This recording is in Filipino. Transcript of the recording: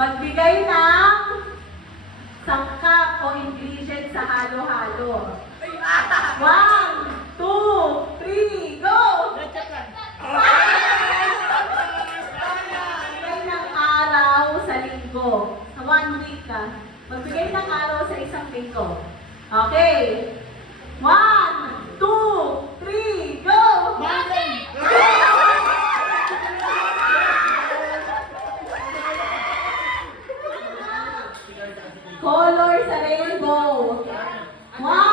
Magbigay ng sangkap o ingredient sa halo-halo. 1, 2, 3, go! Magbigay ng araw sa linggo. Sa 1 week ka. Magbigay ng araw sa isang linggo. Okay. 1, 2, 3, go! Color sa rainbow. 1,